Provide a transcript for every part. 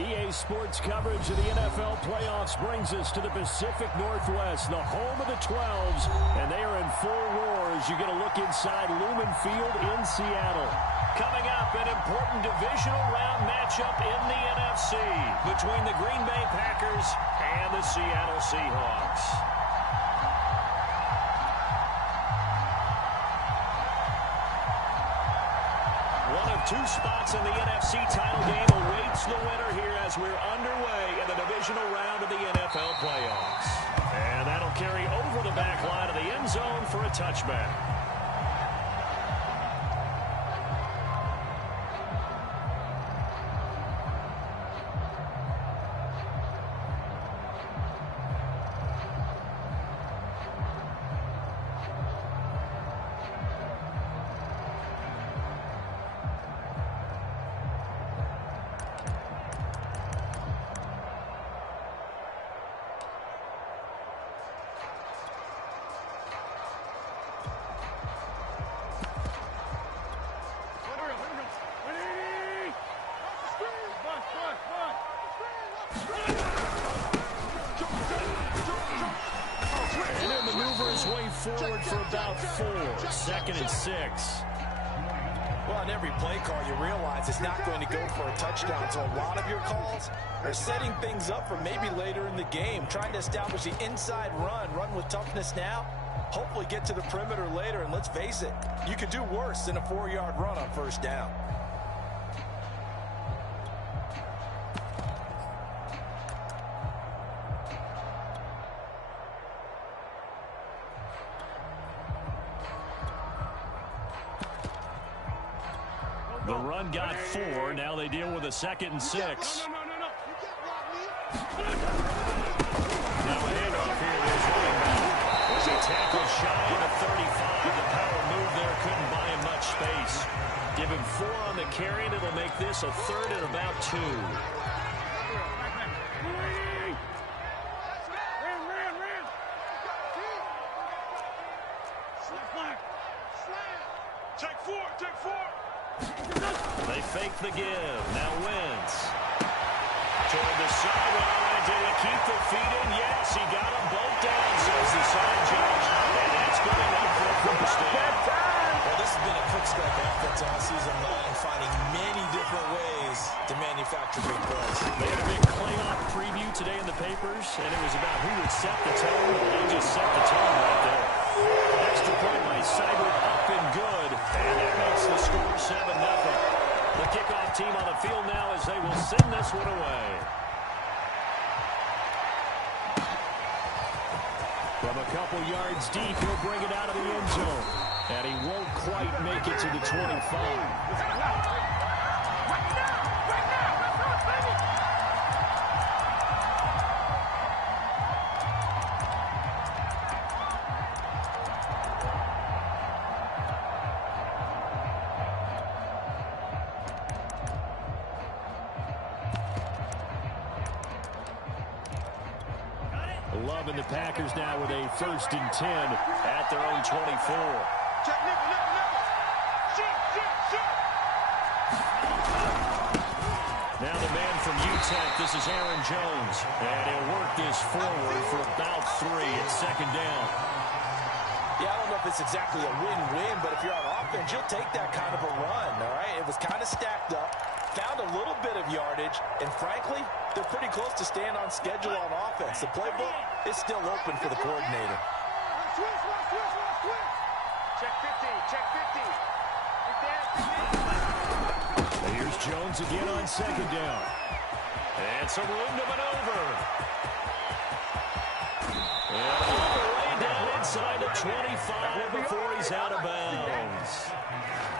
EA Sports coverage of the NFL playoffs brings us to the Pacific Northwest, the home of the 12s, and they are in full roar as you get a look inside Lumen Field in Seattle. Coming up, an important divisional round matchup in the NFC between the Green Bay Packers and the Seattle Seahawks. One of two spots in the NFC title game awaits the winner here as we're underway in the divisional round of the NFL playoffs. And that'll carry over the back line of the end zone for a touchback. Forward for about 4, 2nd and 6. Well, on every play call, you realize it's not going to go for a touchdown. So a lot of your calls are setting things up for maybe later in the game, trying to establish the inside run with toughness now, hopefully get to the perimeter later. And let's face it, you could do worse than a 4-yard run on first down. The run got 4. Now they deal with a 2nd and 6. Now a handoff here. There's running back. Was he tackled shy of the 35? The power move there couldn't buy him much space. Give him 4 on the carry, and it'll make this a 3rd and about 2. They fake the give. Now Wentz. Toward the sideline. Did he keep the feet in? Yes, he got them both down, says the side judge. And that's going up for a first down. Well, this has been a quick strike offense all season long, finding many different ways to manufacture big plays. They had a big playoff preview today in the papers, and it was about who would set the tone. They just set the tone right there. Extra point by Seibert up and good. And that makes the score 7-0. The kickoff team on the field now as they will send this one away. From a couple yards deep, he'll bring it out of the end zone. And he won't quite make it to the 25. Love and the Packers now with a 1st and 10 at their own 24. Now the man from UTEP, this is Aaron Jones. And he'll work this forward for about 3 at 2nd down. Yeah, I don't know if it's exactly a win-win, but if you're on offense, you'll take that kind of a run, all right? It was kind of stacked up, found a little bit of yardage, and frankly, they're pretty close to staying on schedule on offense. The playbook is still open for the coordinator. Check 50, check 50. Here's Jones again on 2nd down. And some room to maneuver. And all the way down inside the 25 before he's out of bounds.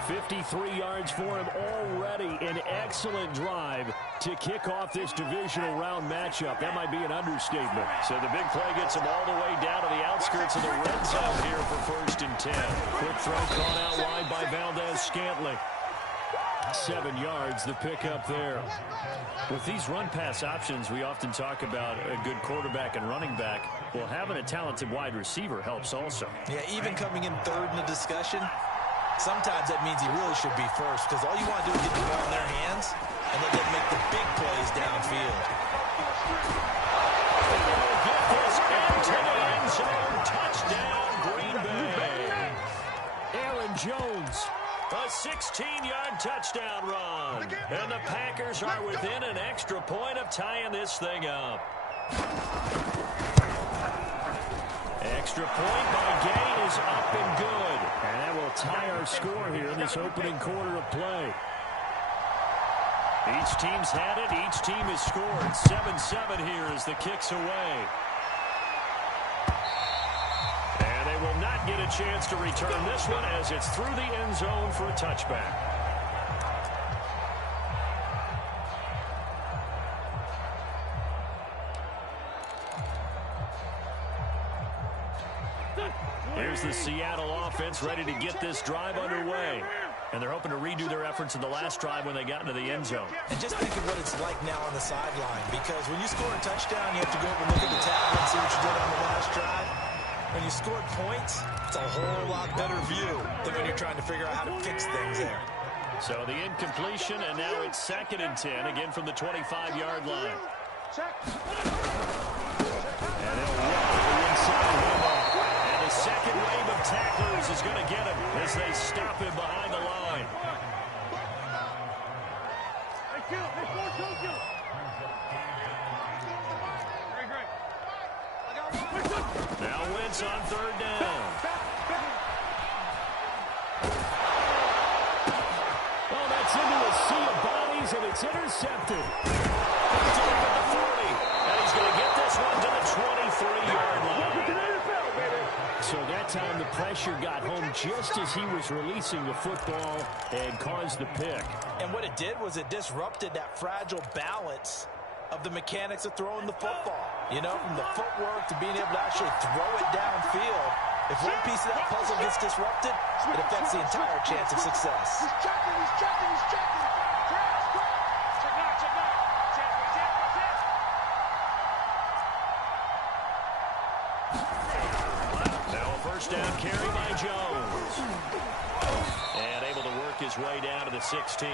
53 yards for him already. An excellent drive to kick off this divisional round matchup. That might be an understatement. So the big play gets him all the way down to the outskirts of the red zone here for 1st and 10. Quick throw caught out wide by Valdez-Scantling. 7 yards, the pickup there. With these run-pass options, we often talk about a good quarterback and running back. Well, having a talented wide receiver helps also. Yeah, even coming in 3rd in the discussion, sometimes that means he really should be first, because all you want to do is get the ball in their hands, and let them make the big plays downfield. Get this into the end zone. Touchdown, Green Bay. Aaron Jones, a 16-yard touchdown run. And the Packers are within an extra point of tying this thing up. Extra point by Gay is up and good. And that will tie our score here in this opening quarter of play. Each team's had it. Each team has scored. 7-7 here as the kick's away. And they will not get a chance to return this one as it's through the end zone for a touchback. Here's the Seattle offense ready to get this drive underway. And they're hoping to redo their efforts in the last drive when they got into the end zone. And just think of what it's like now on the sideline, because when you score a touchdown, you have to go over and look at the tablet and see what you did on the last drive. When you scored points, it's a whole lot better view than when you're trying to figure out how to fix things there. So the incompletion, and now it's 2nd and 10, again from the 25-yard line. And they'll walk the inside window. And the second wave of tacklers is going to get him as they stop him behind the line. Now Wentz on 3rd down. Oh, that's into a sea of bodies, and it's intercepted. He's up at the 40, and he's going to get this one to the 23-yard line. So that time the pressure got home just as he was releasing the football and caused the pick. And what it did was it disrupted that fragile balance of the mechanics of throwing the football. You know, from the footwork to being able to actually throw it downfield. If one piece of that puzzle gets disrupted, it affects the entire chance of success. He's checking. Now a first down carry by Jones. And able to work his way down to the 16.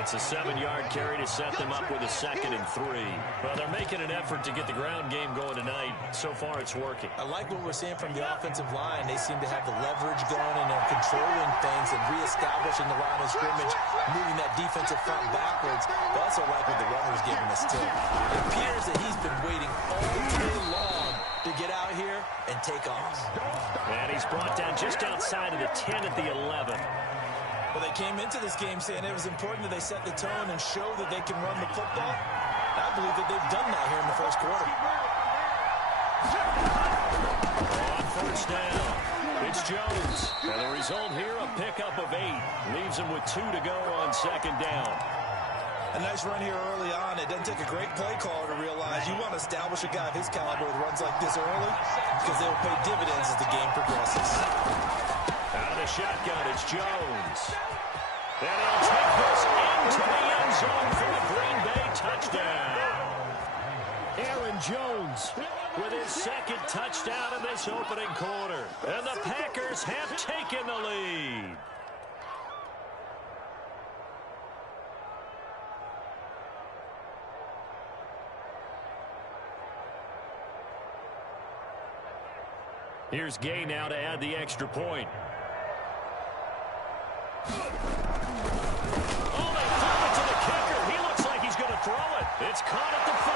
It's a 7-yard carry to set them up with a 2nd and 3. Well, they're making an effort to get the ground game going tonight. So far, it's working. I like what we're seeing from the offensive line. They seem to have the leverage going, and they're controlling things and reestablishing the line of scrimmage, moving that defensive front backwards. I also like what the runner's giving us, too. It appears that he's been waiting all day long to get out here and take off. And he's brought down just outside of the 10 at the 11. Well, they came into this game saying it was important that they set the tone and show that they can run the football. I believe that they've done that here in the first quarter. On first down, it's Jones. And the result here, a pickup of 8. Leaves him with 2 to go on 2nd down. A nice run here early on. It doesn't take a great play caller to realize you want to establish a guy of his caliber with runs like this early, because they will pay dividends as the game progresses. Out of the shotgun, it's Jones. And he'll take this into the end zone for the Green Bay touchdown. Aaron Jones with his 2nd touchdown in this opening quarter. And the Packers have taken the lead. Here's Gay now to add the extra point. Oh, they threw it to the kicker. He looks like he's going to throw it. It's caught at the 5.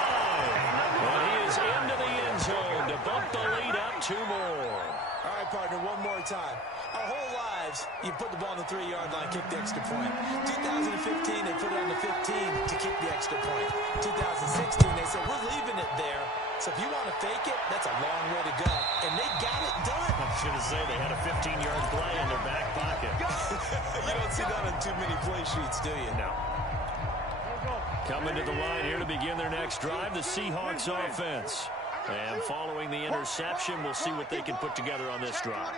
And he is into the end zone to bump the lead up 2 more. All right, partner, one more time. Our whole lives, you put the ball on the 3-yard line, kick the extra point. 2015, they put it on the 15 to kick the extra point. 2016, they said, we're leaving it there. So if you want to fake it, that's a long way to go. And they got it done. I was going to say they had a 15-yard play in their back pocket. You don't see that on too many play sheets, do you? No. Coming to the line here to begin their next drive, the Seahawks offense. And following the interception, we'll see what they can put together on this drive.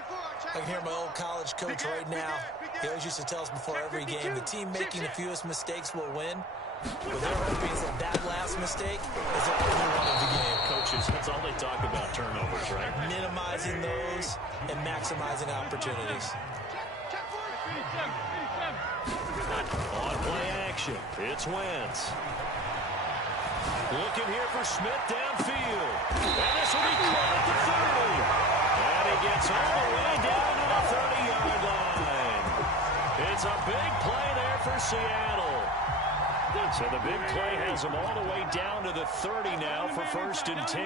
I can hear my old college coach right now. He always used to tell us before every game, the team making the fewest mistakes will win. What they're hoping is that last mistake is the only one of the game. Coaches, that's all they talk about, turnovers, right? Minimizing those and maximizing opportunities. On play action. It's Wentz. Looking here for Smith downfield. And this will be caught at the 30. And he gets all the way down to the 30-yard line. It's a big play there for Seattle. So the big play has him all the way down to the 30 now for 1st and 10.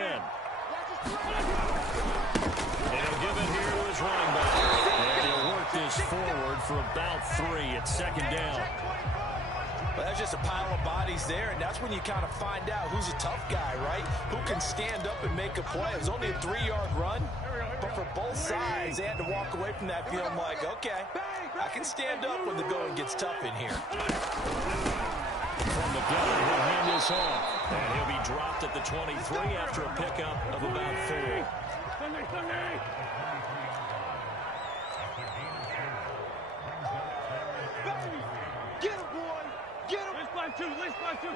And he'll give it here to his running back. And he'll work this forward for about 3 at 2nd down. Well, that's just a pile of bodies there, and that's when you kind of find out who's a tough guy, right? Who can stand up and make a play. It was only a 3-yard run, but for both sides, they had to walk away from that feeling like, okay, I can stand up when the going gets tough in here. From the gun, he'll hand this off. And he'll be dropped at the 23 after a pickup of about 4. Get him, boy! Get him! Let's by 2, let's by 2.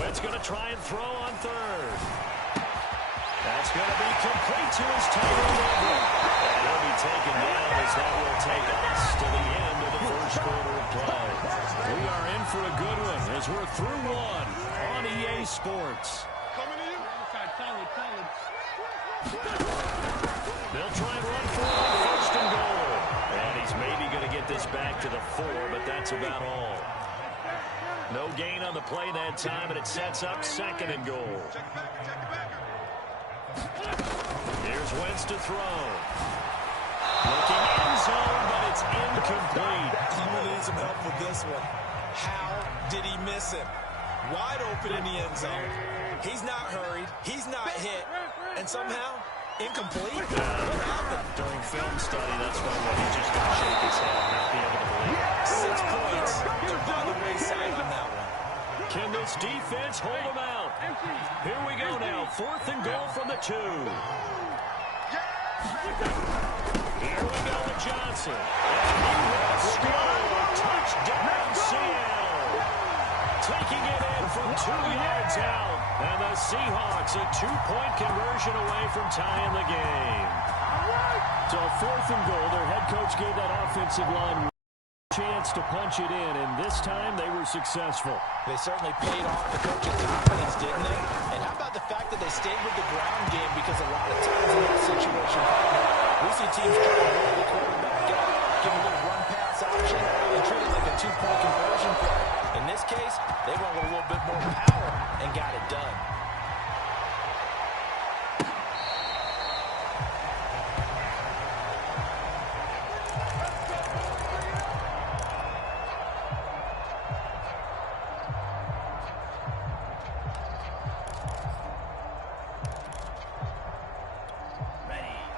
Wentz going to try and throw on 3rd. That's going to be complete to his tight end. He'll be taken down as that will take us to the end of the 1st quarter of play. We are in for a good one as we're through 1 on EA Sports. Coming to you. Solid. They'll try and run for it on 1st and goal. And he's maybe going to get this back to the 4, but that's about all. No gain on the play that time, and it sets up 2nd and goal. Here's Wentz to throw. Looking end zone, but it's incomplete. He really needs some help with this one. How did he miss him? Wide open in the end zone. He's not hurried. He's not hit. And somehow, incomplete? What happened? During film study, that's why he just going to shake his head, not be able to believe it. 6 points. They're by the wayside on that one. Can this defense hold him out? Here we go now. 4th and goal from the 2. Here we go with Johnson. And he will score. Touchdown, Seattle. Taking it in from 2 yards out. And the Seahawks a 2-point conversion away from tying the game. So 4th and goal. Their head coach gave that offensive line chance to punch it in, and this time they were successful. They certainly paid off the coach's confidence, didn't they? And how about the fact that they stayed with the ground game? Because a lot of times in that situation, we see teams try to roll the quarterback up, give a little run-pass option, and treat it like a 2-point conversion play. In this case, they went with a little bit more power and got it done.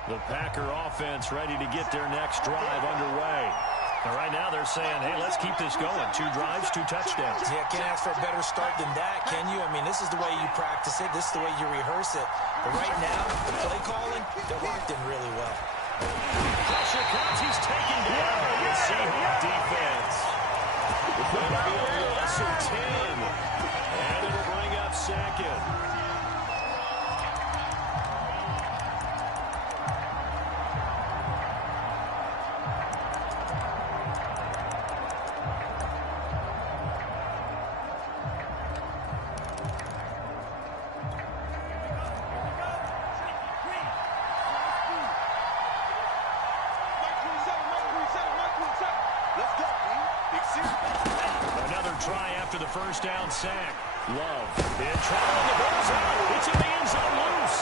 The Packer offense ready to get their next drive underway. And right now they're saying, hey, let's keep this going. 2 drives, 2 touchdowns. Yeah, can't ask for a better start than that, can you? I mean, this is the way you practice it. This is the way you rehearse it. But right now, the play calling, they're locked in really well. Pressure comes. He's taken down by the Seahawks defense. It'll be a loss of 10. And it'll bring up 2nd. After the 1st down sack. Love in trouble, and the ball's out. It's in the end zone loose.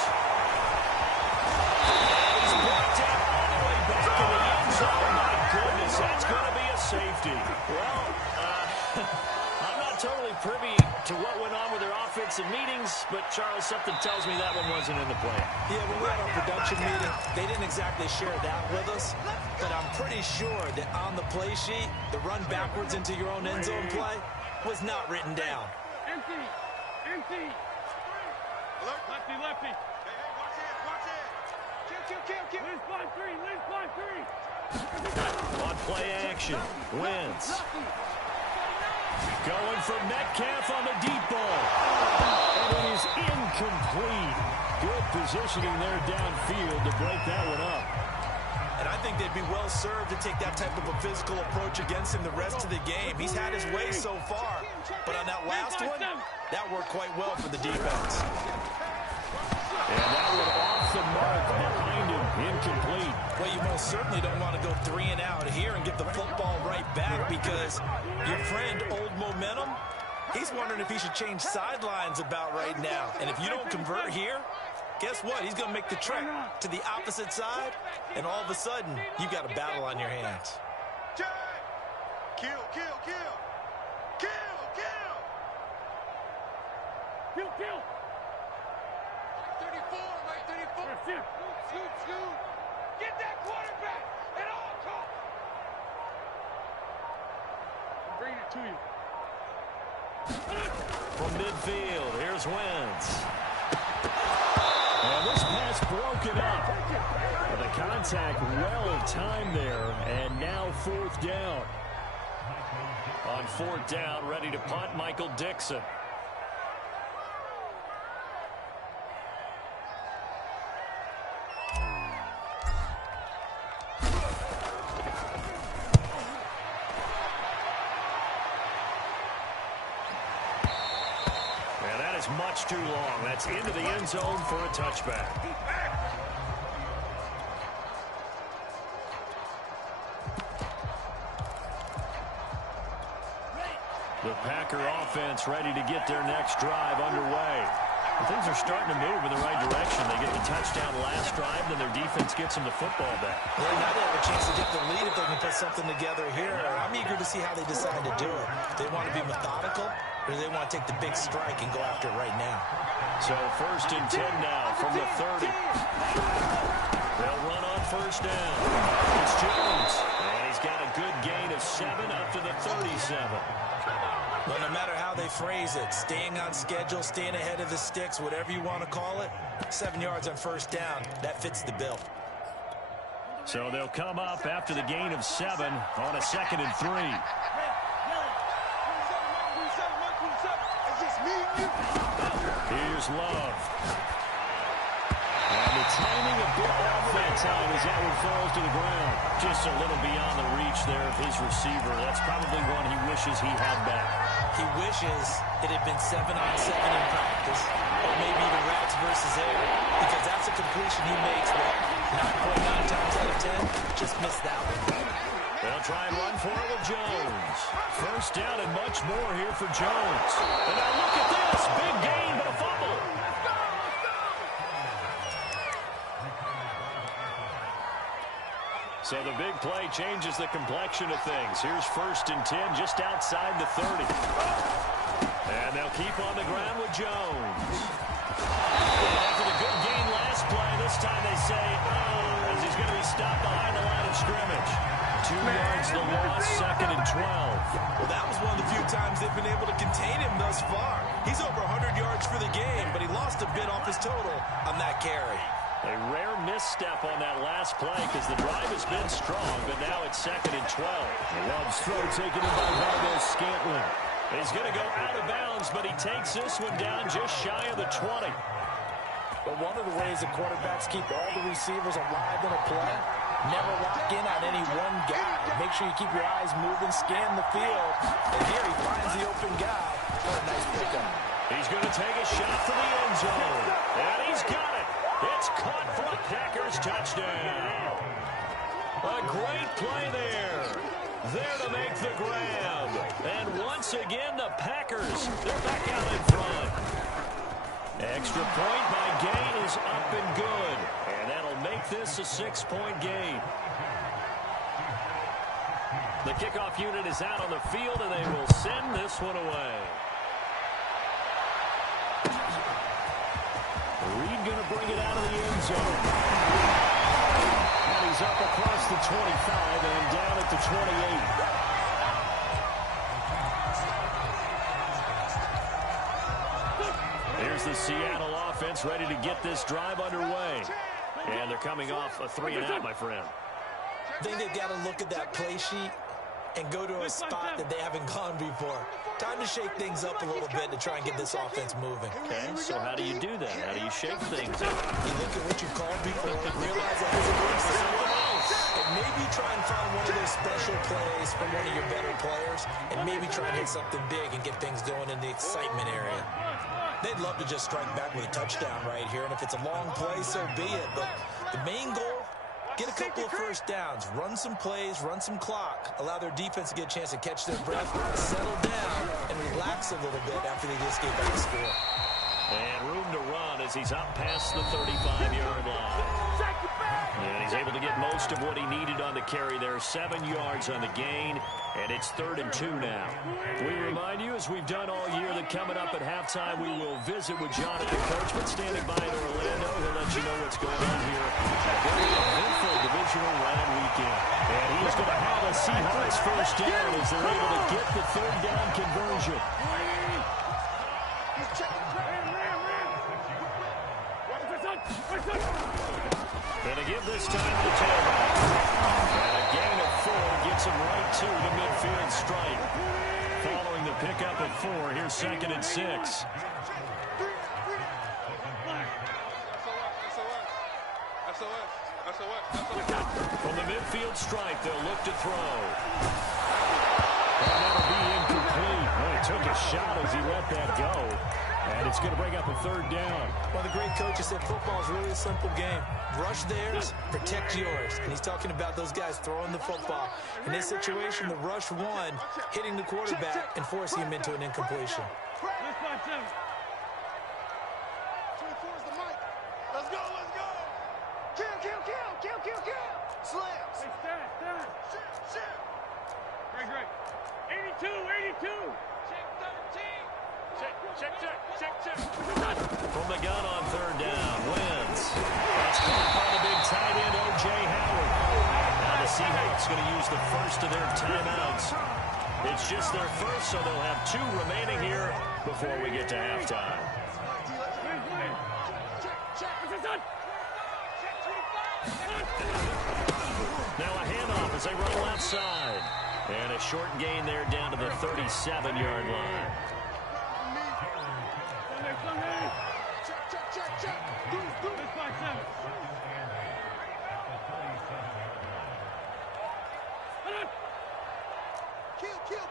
And he's blocked out all the way back in the end zone. My goodness, that's going to be a safety. Well, I'm not totally privy to what went on with their offensive meetings, but Charles, something tells me that one wasn't in the plan. Yeah, when we had our production meeting, they didn't exactly share that with us, but I'm pretty sure that on the play sheet, the run backwards into your own end zone play was not written down. Empty. Lefty. Hey, watch it. Kill. Liz by 3. On play action, Wentz. Going for Metcalf on the deep ball. And it is incomplete. Good positioning there downfield to break that one up. And I think they'd be well served to take that type of a physical approach against him the rest of the game. He's had his way so far, but on that last one, that worked quite well for the defense. And that one off the mark behind him, incomplete. Well, you most certainly don't want to go 3 and out here and get the football right back, because your friend, Old Momentum, he's wondering if he should change sidelines about right now. And if you don't convert here, guess what? He's going to make the trek to the opposite side, and all of a sudden, you've got a battle on your hands. Kill, kill, kill. Kill, kill. Kill, kill. 34, right 34. Scoot, scoot. Get that quarterback at all costs. I'm bringing it to you. From midfield, here's Wentz. And this pass broken up. The contact well timed there, and now 4th down. On 4th down, ready to punt, Michael Dixon. Much too long. That's into the end zone for a touchback. The Packer offense ready to get their next drive underway. Things are starting to move in the right direction. They get the touchdown last drive, then their defense gets them the football back. Well, now they have a chance to get the lead if they can put something together here. I'm eager to see how they decide to do it. They want to be methodical, or do they want to take the big strike and go after it right now? So 1st and 10 now from the 30. They'll run on 1st down. It's Jones, and he's got a good gain of 7 up to the 37. Well, no matter how they phrase it, staying on schedule, staying ahead of the sticks, whatever you want to call it, 7 yards on 1st down, that fits the bill. So they'll come up after the gain of 7 on a 2nd and 3. Here's Love. And the timing a bit off that time as that one falls to the ground. Just a little beyond the reach there of his receiver. That's probably one he wishes he had back. He wishes it had been 7-on-7 in practice, or maybe even rats versus air, because that's a completion he makes that 9.9 times out of 10 just missed that one. They'll try and run for it with Jones. 1st down and much more here for Jones. And now look at this. Big gain, but a fumble. So the big play changes the complexion of things. Here's 1st and 10 just outside the 30. And they'll keep on the ground with Jones. And after the good gain last play, this time they say, as he's going to be stopped behind the line of scrimmage. 2 yards the loss, 2nd and 12. Well, that was one of the few times they've been able to contain him thus far. He's over 100 yards for the game, but he lost a bit off his total on that carry. A rare misstep on that last play because the drive has been strong, but now it's 2nd and 12. Love's throw taken in by Valdez-Scantling. He's going to go out of bounds, but he takes this one down just shy of the 20. But one of the ways that quarterbacks keep all the receivers alive in a play, never lock in on any one guy. Make sure you keep your eyes moving, scan the field. And here he finds the open guy. What a nice pickup. He's going to take a shot for the end zone. And he's got it. It's caught for a Packers touchdown. A great play there. There to make the grab. And once again, the Packers, they're back out in front. Extra point by Gay is up and good. And that'll make this a 6-point game. The kickoff unit is out on the field, and they will send this one away. Reed going to bring it out of the end zone. And he's up across the 25 and down at the 28. Here's the Seattle offense ready to get this drive underway. And they're coming off a 3-and-out, my friend. I think they've got to look at that play sheet and go to a spot that they haven't gone before. Time to shake things up a little bit to try and get this offense moving. Okay, so how do you do that? How do you shake things up? You look at what you called before, realize that there's a glimpse of someone else, and maybe try and find one of those special plays from one of your better players, and maybe try and hit something big and get things going in the excitement area. They'd love to just strike back with a touchdown right here, and if it's a long play, so be it. But the main goal, get a couple of first downs, run some plays, run some clock, allow their defense to get a chance to catch their breath, settle down, and relax a little bit after they just gave back a score. And room to run as he's up past the 35-yard line. And he's able to get most of what he needed on the carry there. 7 yards on the gain, and it's 3rd and 2 now. We remind you, as we've done all year, that coming up at halftime, we will visit with Jonathan Coachman standing by in Orlando. He'll let you know what's going on here. A very eventful divisional round weekend. And he is going to have a Seahawks first down as they're able to get the 3rd down conversion. And to give this time to tailback. And a gain of 4 gets him right to the midfield stripe. Following the pickup of 4, here's 2nd and 6. From the midfield stripe, they'll look to throw. And that'll be incomplete. Well, he took a shot as he let that go. And it's going to bring up a 3rd down. Well, the great coach has said football is really a simple game. Rush theirs, protect yours. And he's talking about those guys throwing the football. In this situation, the rush one, hitting the quarterback and forcing him into an incompletion. Let's go, let's go! Kill! Slams! Hey, stand! Shit! Great. 82! Check 13! Check. From the gun on 3rd down, Wentz. That's caught by the big tight end, O.J. Howard. Now the Seahawks going to use the first of their timeouts. It's just their first, so they'll have 2 remaining here before we get to halftime. Now a handoff as they run left side. And a short gain there down to the 37-yard line.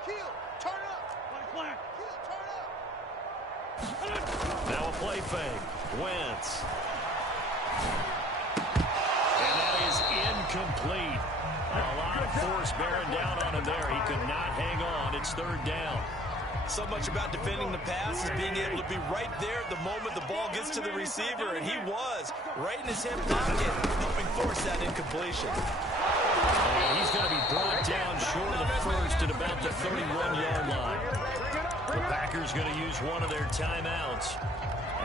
Kill. Turn up. Turn up. Now a play fake. Wentz. And that is incomplete. A lot of force bearing down on him there. He could not hang on. It's 3rd down. So much about defending the pass is being able to be right there at the moment the ball gets to the receiver, and he was right in his hip pocket, helping force that incompletion. And he's going to be brought down short of the first at about the 31-yard line. The Packers going to use one of their timeouts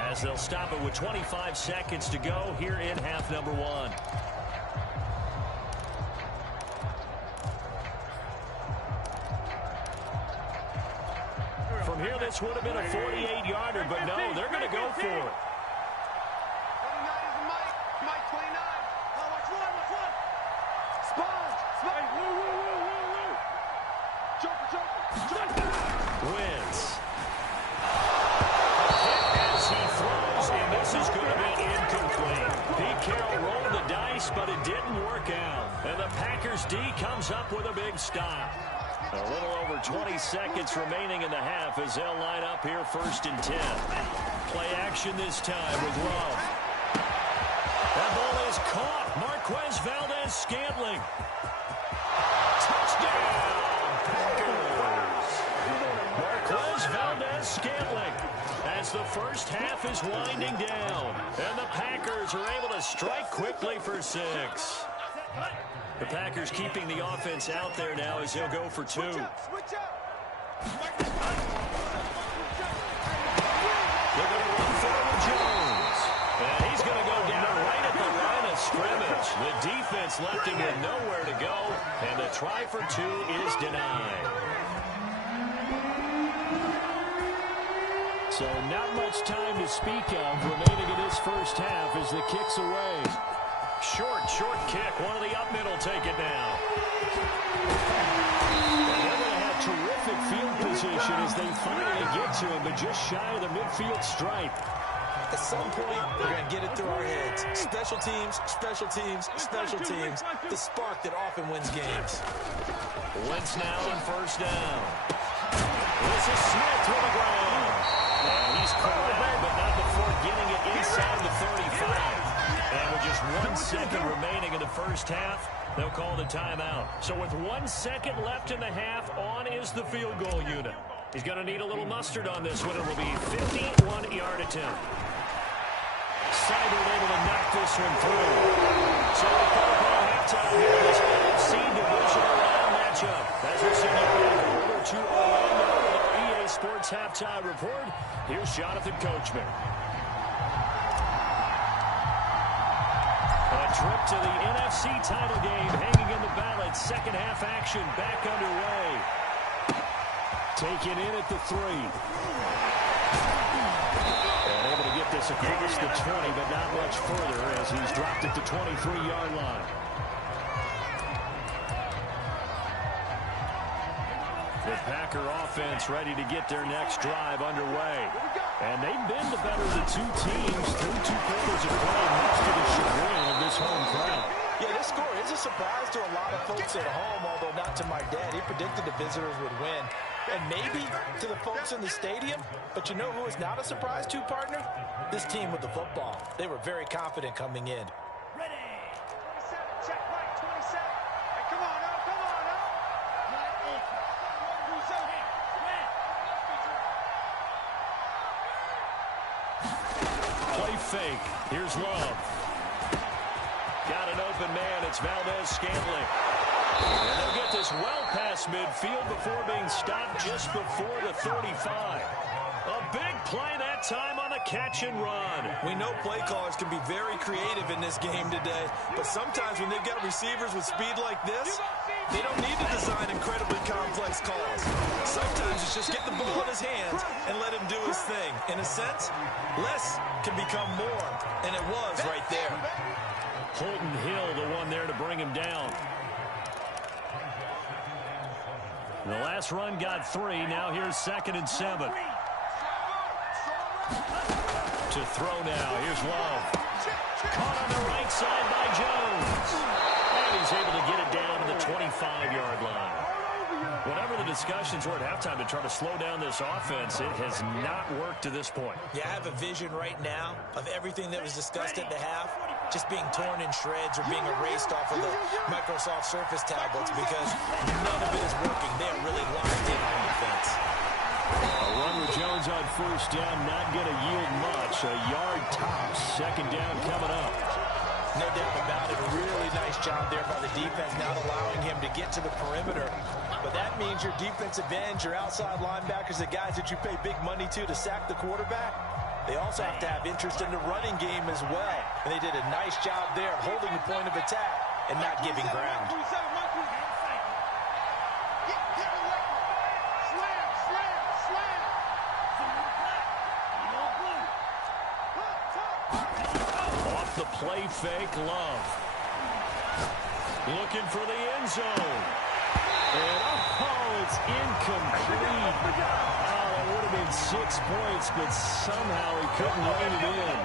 as they'll stop it with 25 seconds to go here in half number 1. From here, this would have been a 48-yarder, but no, they're going to go for it. 29 is Mike 29. Oh, watch one. Sponge. Woo. Joker. Wentz. As he throws, and this is going to be incomplete. Pete Carroll rolled the dice, but it didn't work out. And the Packers D comes up with a big stop. A little over 20 seconds remaining in the half as they'll line up here 1st and 10. Play action this time with Love. That ball is caught. Marquez Valdez-Scantling. Touchdown, Packers. Marquez Valdez-Scantling as the first half is winding down. And the Packers are able to strike quickly for 6. The Packers keeping the offense out there now as they'll go for 2. Switch up. They're going to run forward Jones. And he's going to go down right at the line of scrimmage. The defense left him with nowhere to go. And the try for 2 is denied. So not much time to speak of remaining in this first half as the kick's away. Short kick. One of the up middle take it now. And they're going to have terrific field position as they finally get to him, but just shy of the midfield stripe. at some point, we're going to get it through our heads. Special teams, special teams, special teams. The spark that often wins games. Wentz now on first down. This is Smith to the ground. And he's corralled, but not before getting it inside the 35. And with just 1 second remaining in the first half, they'll call the timeout. So with 1 second left in the half, on is the field goal unit. He's going to need a little mustard on this one. It will be 51-yard attempt. Seibert able to knock this one through. So we call for halftime here in this AFC divisional round matchup. As we send you back over to Orlando with our EA Sports halftime report, here's Jonathan Coachman. A trip to the NFC title game hanging in the balance. Second half action back underway. Taken in at the 3. And able to get this across the 20, but not much further as he's dropped at the 23-yard line. The Packer offense ready to get their next drive underway. And they've been the better of the two teams through 2 quarters of play, much to the chagrin of this home crowd. Yeah, this score is a surprise to a lot of folks at home, although not to my dad. He predicted the visitors would win. And maybe to the folks in the stadium, but you know who is not a surprise to, partner? This team with the football. They were very confident coming in. Ready. 27, check right, 27. Hey, come on, up, come on, up. Not open. Who's up? Play fake. Here's Love. Got an open man. It's Valdez-Scantling. And they'll get this well past midfield before being stopped just before the 35. A big play that time on the catch and run. We know play callers can be very creative in this game today, but sometimes when they've got receivers with speed like this, they don't need to design incredibly complex calls. Sometimes it's just get the ball in his hands and let him do his thing. In a sense, less can become more, and it was right there. Holton Hill, the one there to bring him down. The last run got 3. Now here's 2nd and 7. To throw now. Here's Love. Caught on the right side by Jones. And he's able to get it down to the 25-yard line. Whatever the discussions were at halftime to try to slow down this offense, it has not worked to this point. Yeah, I have a vision right now of everything that was discussed at the half just being torn in shreds or being erased off of the Microsoft Surface tablets because none of it is working. They are really locked in on defense. A run with Jones on first down, not going to yield much. A yard tops. 2nd down coming up. No doubt about it. A really nice job there by the defense, not allowing him to get to the perimeter. But that means your defensive ends, your outside linebackers, the guys that you pay big money to sack the quarterback, they also have to have interest in the running game as well. And they did a nice job there of holding the point of attack and not giving ground. Off the play fake, Love. Looking for the end zone. And it's incomplete. Oh, it would have been 6 points, but somehow he couldn't rein it in.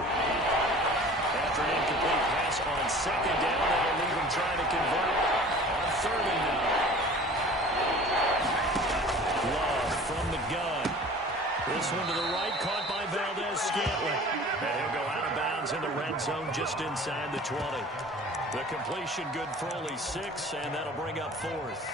After an incomplete pass on 2nd down, that'll leave him trying to convert on 3rd and 9. Love from the gun. This one to the right, caught by Valdez-Scantling. And he'll go out of bounds in the red zone just inside the 20. The completion good for only 6, and that'll bring up 4th.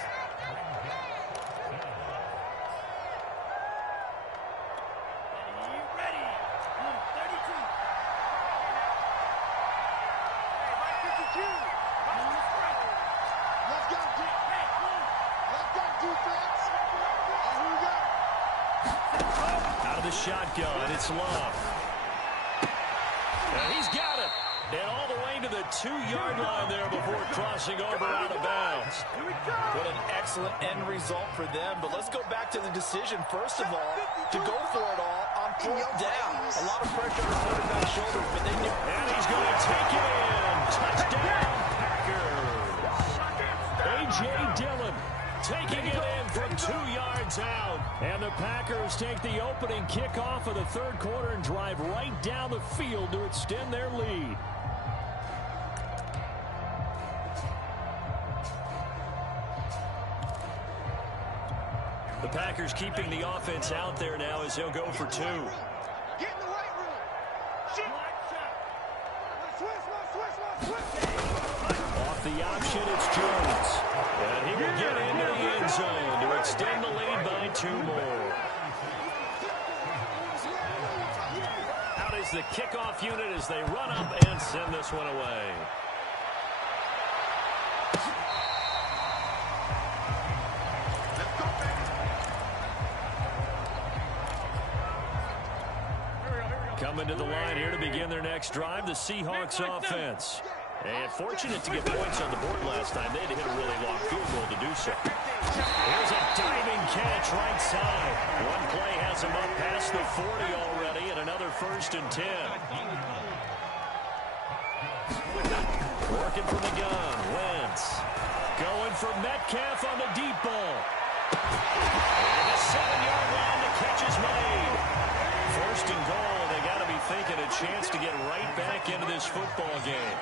Shotgun, it's Love. And he's got it. And all the way to the 2-yard line there before crossing over out of bounds. What an excellent end result for them. But let's go back to the decision, first of all, to go for it all on 4th down. A lot of pressure on the quarterback's shoulders, but they knew. And he's going to take it in. Touchdown, Packers. A.J. Dillon. taking it in from 2 yards out. And the Packers take the opening kickoff of the third quarter and drive right down the field to extend their lead. The Packers keeping the offense out there now as they'll go for 2. Get in the weight room. Off the option, it's Jones. And he will get into the end zone to extend the lead by 2 more. Out is the kickoff unit as they run up and send this one away. Coming to the line here to begin their next drive, the Seahawks offense. And fortunate to get points on the board last time. They had to hit a really long field goal to do so. Here's a diving catch right side. One play has him up past the 40 already, and another 1st and 10. Working from the gun, Wentz. Going for Metcalf on the deep ball. And the 7-yard line, the catch is made. 1st and goal. They got to be thinking a chance to get right back into this football game.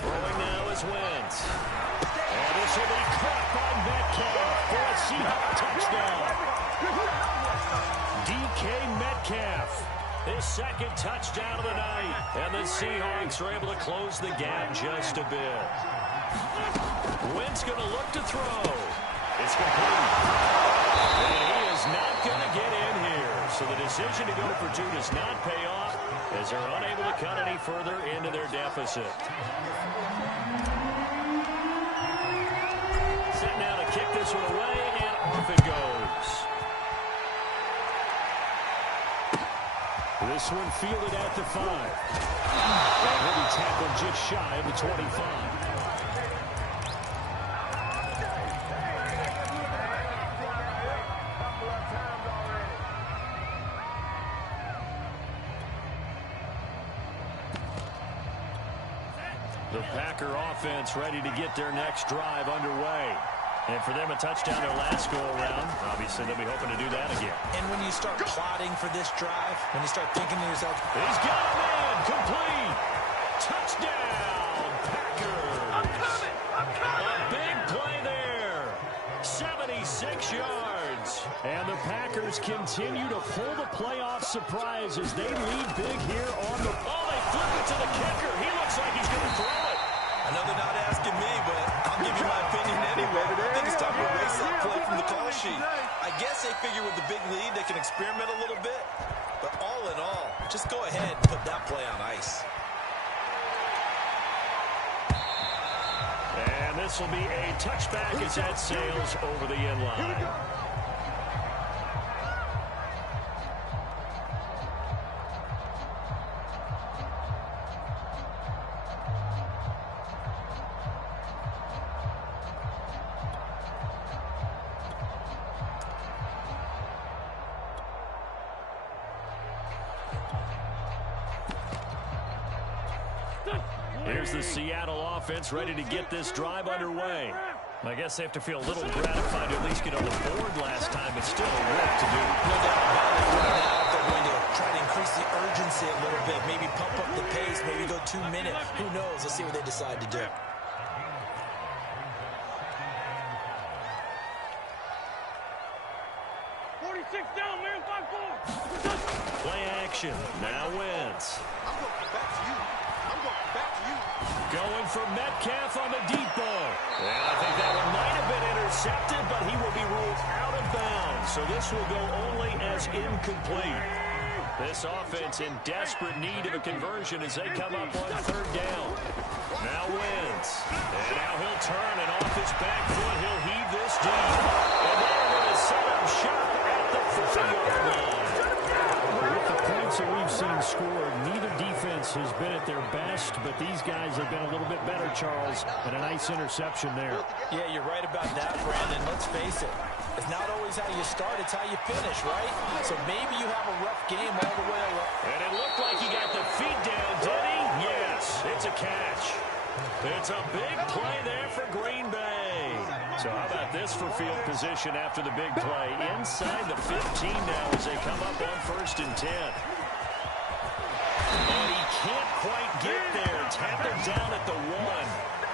Throwing now is Wentz. And this will be caught by Metcalf for a Seahawks touchdown. DK Metcalf, his 2nd touchdown of the night. And the Seahawks are able to close the gap just a bit. Wentz going to look to throw. It's complete. And he is not going to get in here. So the decision to go for 2 does not pay off as they're unable to cut any further into their deficit. Set now to kick this one away, and off it goes. This one fielded at the 5. And he'll be tackled just shy of the 25. The Packer offense ready to get their next drive underway. And for them, a touchdown their last go-around. Obviously, they'll be hoping to do that again. And when you start plotting for this drive, when you start thinking to yourself, he's got a man, complete. Touchdown, Packers. I'm coming. A big play there. 76 yards. And the Packers continue to pull the playoff surprise as they lead big here on the... Oh, they flip it to the kicker. He looks like he's going to throw it. I know they're not asking me, but I'll give you my opinion anyway. I think it's time to erase that play from the call sheet. I guess they figure with the big lead, they can experiment a little bit. But all in all, just go ahead and put that play on ice. And this will be a touchback as that sails over the end line. Here's the Seattle offense ready to get this drive underway. I guess they have to feel a little gratified to at least get on the board last time, but still work to do. No doubt about it. Right now, they're going to try to increase the urgency a little bit, maybe pump up the pace, maybe go 2 minutes. Who knows? Let's see what they decide to do. Down, man, 5-4. Play action. Now Wentz. I'm going back to you. Going for Metcalf on the deep ball. And I think that one might have been intercepted, but he will be ruled out of bounds. So this will go only as incomplete. This offense in desperate need of a conversion as they come up on 3rd down. Now Wentz. And now he'll turn, and off his back foot, he'll heave this deep. And they're going to set up shop at the 40-yard line. With the points that we've seen scored, neither defense has been at their best, but these guys have been a little bit better, Charles, and a nice interception there. Yeah, you're right about that, Brandon. Let's face it. It's not always how you start, it's how you finish, right? So maybe you have a rough game all the way around. And it looked like he got the feet down, did he? Yeah. Lawrence, it's a catch. It's a big play there for Green Bay. So how about this for field position after the big play? Inside the 15 now as they come up on 1st and 10. And he can't quite get there. Tackled down at the 1.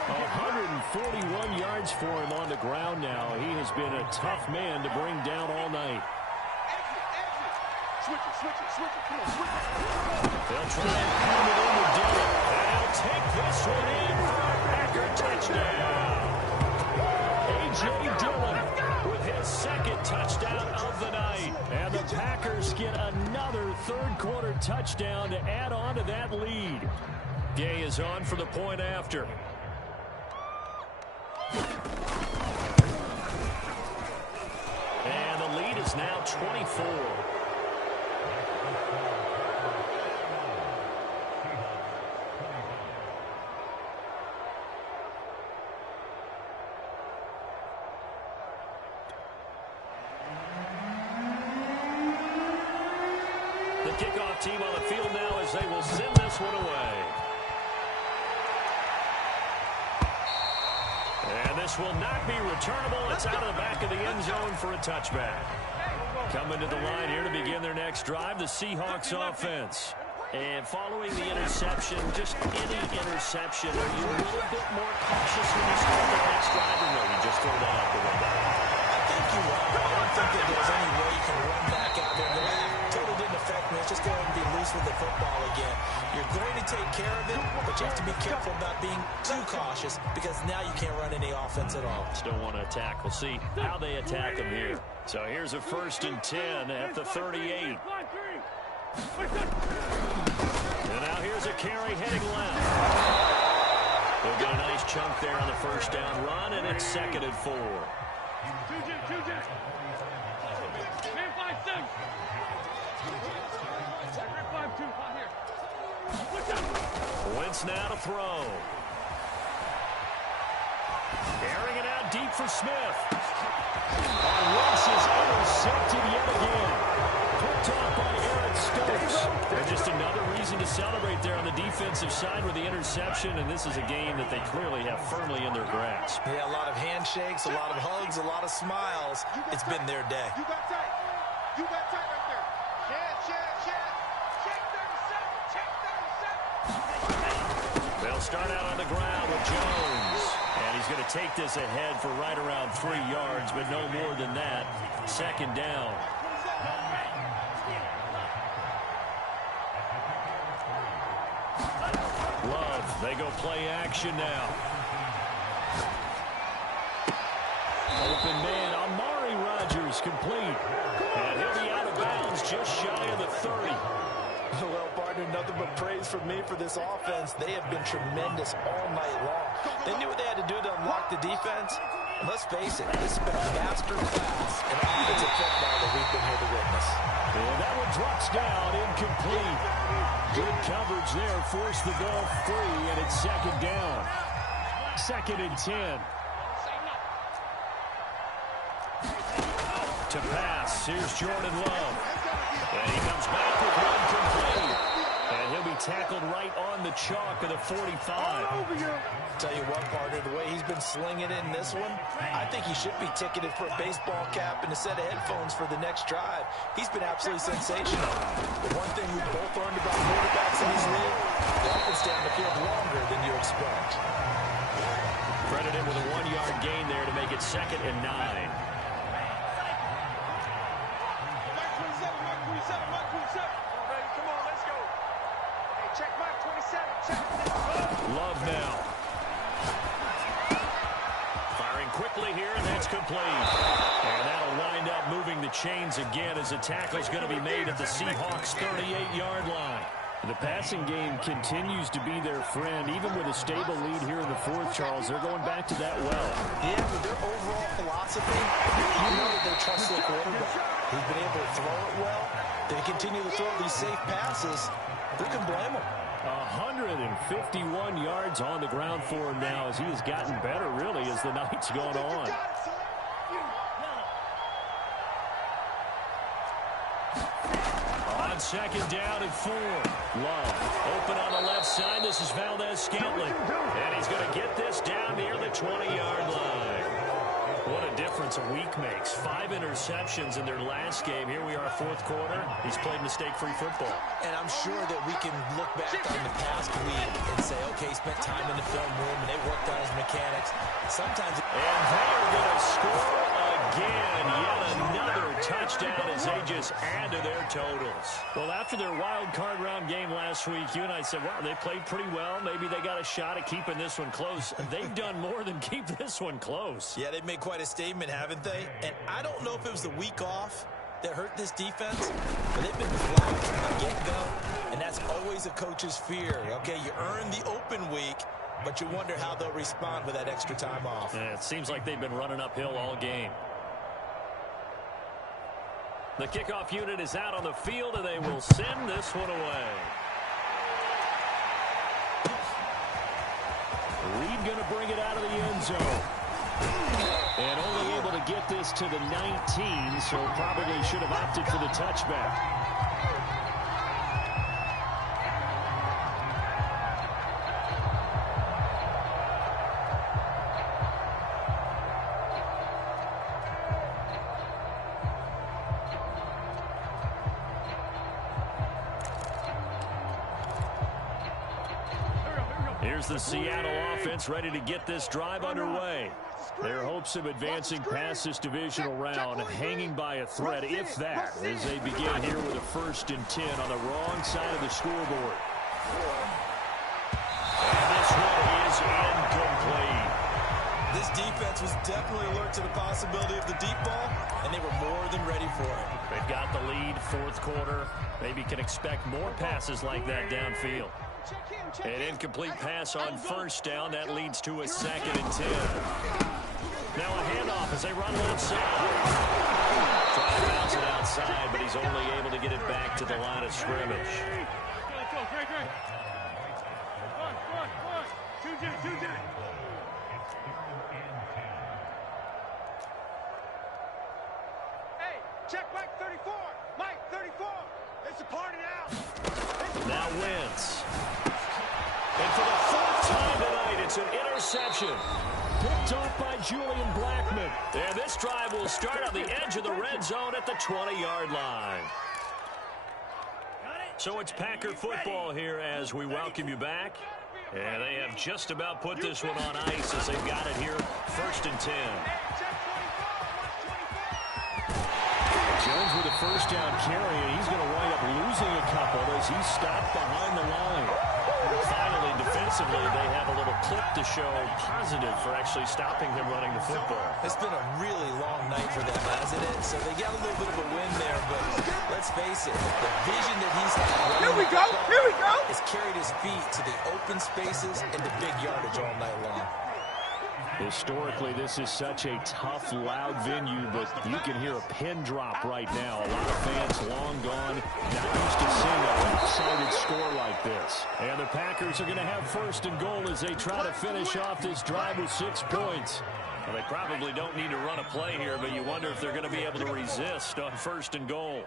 141 yards for him on the ground now. He has been a tough man to bring down all night. Switch it. Come on, switch it. They'll try and pound it into Dillon. And he'll take this one in for a Packer touchdown. A.J. Dillon with his 2nd touchdown of the night. And the Packers get another third-quarter touchdown to add on to that lead. Gay is on for the point after. And the lead is now 24. The kickoff team on the field now as they will send this one away. And this will not be returnable. It's out of the back of the end zone for a touchback. Coming to the line here to begin their next drive, the Seahawks offense. And following the interception, just any interception, are you a little bit more cautious when you start the next drive, or no, you just throw that out the window? I think you are. I don't think that there's any way you can run back out there. That totally didn't affect me. It's just going to be loose with the football again. You're going to take care of it, but you have to be careful about being too cautious because now you can't run any offense at all. Still want to attack. We'll see how they attack him here. So here's a 1st and 10 at the 38. And now here's a carry heading left. They'll get a nice chunk there on the 1st down run, and it's 2nd and 4. Wentz now to throw. Airing it out deep for Smith. Wentz is intercepted yet again. Picked off by Eric Stokes. And just another reason to celebrate there on the defensive side with the interception, and this is a game that they clearly have firmly in their grasp. Yeah, a lot of handshakes, a lot of hugs, a lot of smiles. It's been their day. You got tight. You got tight right there. Check 37. They'll start out on the ground with Jones. And he's going to take this ahead for right around 3 yards, but no more than that. 2nd down. Love, they go play action now. Open man, Amari Rodgers complete. And he'll be out of bounds just shy of the 30. Well, partner, nothing but praise from me for this offense. They have been tremendous all night long. They knew what they had to do to unlock the defense. And let's face it, this has been a master class in offensive football that we've been here to witness. And that one drops down, incomplete. Good coverage there, forced the ball free, and it's 2nd down. 2nd and 10. To pass, here's Jordan Love. And he comes back with one complete. And he'll be tackled right on the chalk of the 45. Tell you what, partner, the way he's been slinging it in this one, I think he should be ticketed for a baseball cap and a set of headphones for the next drive. He's been absolutely sensational. The one thing we've both learned about quarterbacks in this league, they often stay on the field longer than you expect. Credit him with a 1-yard gain there to make it 2nd and 9. Come on, let's go. Hey, check Mike 27. Check. Love now. Firing quickly here, and that's complete. And that'll wind up moving the chains again as the tackle's going to be made at the Seahawks' 38-yard line. The passing game continues to be their friend, even with a stable lead here in the 4th, Charles. They're going back to that well. Yeah, but their overall philosophy, you know that they trust their quarterback. He's been able to throw it well. They continue to throw these safe passes. Who can blame them? 151 yards on the ground for him now as he has gotten better, really, as the night's gone on. On on 2nd down and 4. Love open on the left side. This is Valdez-Scantling. And he's going to get this down near the 20-yard line. What a difference a week makes. 5 interceptions in their last game. Here we are, 4th quarter. He's played mistake-free football. And I'm sure that we can look back on the past week and say, okay, he spent time in the film room and they worked on his mechanics. Sometimes... And they are going to score again. Yet another touchdown as they just add to their totals. Well, after their wild card round game last week, you and I said, wow, they played pretty well. Maybe they got a shot at keeping this one close. They've done more than keep this one close. Yeah, they've made quite a statement, haven't they? And I don't know if it was the week off that hurt this defense, but they've been flat from the get-go, and that's always a coach's fear. Okay, you earn the open week, but you wonder how they'll respond with that extra time off. Yeah, it seems like they've been running uphill all game. The kickoff unit is out on the field, and they will send this one away. Reed going to bring it out of the end zone. And only able to get this to the 19, so probably should have opted for the touchback. Here's the Seattle offense ready to get this drive underway. Their hopes of advancing past this divisional round hanging by a thread, if that, as they begin here with a 1st and 10 on the wrong side of the scoreboard. And this one is incomplete. This defense was definitely alert to the possibility of the deep ball, and they were more than ready for it. They've got the lead, 4th quarter. Maybe can expect more passes like that downfield. An incomplete pass on 1st down. That leads to a 2nd and 10. Now a handoff as they run left side. Trying to bounce it outside, but he's only able to get it back to the line of scrimmage. Hey, check Mike 34. Mike 34. It's a party now. Now Wentz. And for the 4th time tonight, it's an interception. Picked off by Julian Blackmon. And this drive will start on the edge of the red zone at the 20-yard line. So it's Packer football here as we welcome you back. And they have just about put this one on ice as they've got it here, 1st and 10. Jones with a 1st down carry, and he's going to wind up losing a couple as he's stopped behind the line. Finally, defensively, they have a little clip to show positive for actually stopping him running the football. It's been a really long night for them, hasn't it? So they got a little bit of a win there, but let's face it, the vision that he's had has carried his feet to the open spaces and the big yardage all night long. Historically, this is such a tough, loud venue, but you can hear a pin drop right now. A lot of fans long gone, not used to seeing a lopsided score like this. And the Packers are going to have 1st and goal as they try to finish off this drive with 6 points. Well, they probably don't need to run a play here, but you wonder if they're going to be able to resist on 1st and goal.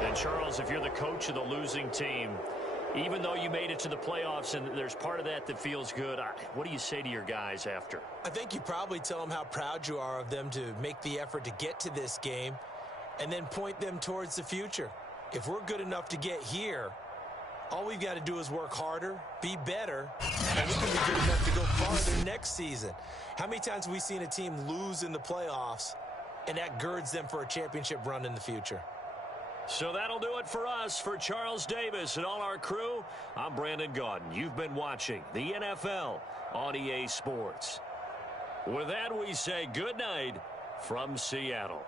And Charles, if you're the coach of the losing team, even though you made it to the playoffs and there's part of that that feels good, what do you say to your guys after? I think you probably tell them how proud you are of them to make the effort to get to this game and then point them towards the future. If we're good enough to get here, all we've got to do is work harder, be better, and we can be good enough to go farther next season. How many times have we seen a team lose in the playoffs, and that girds them for a championship run in the future? So that'll do it for us. For Charles Davis and all our crew, I'm Brandon Gaudin. You've been watching the NFL on EA Sports. With that, we say good night from Seattle.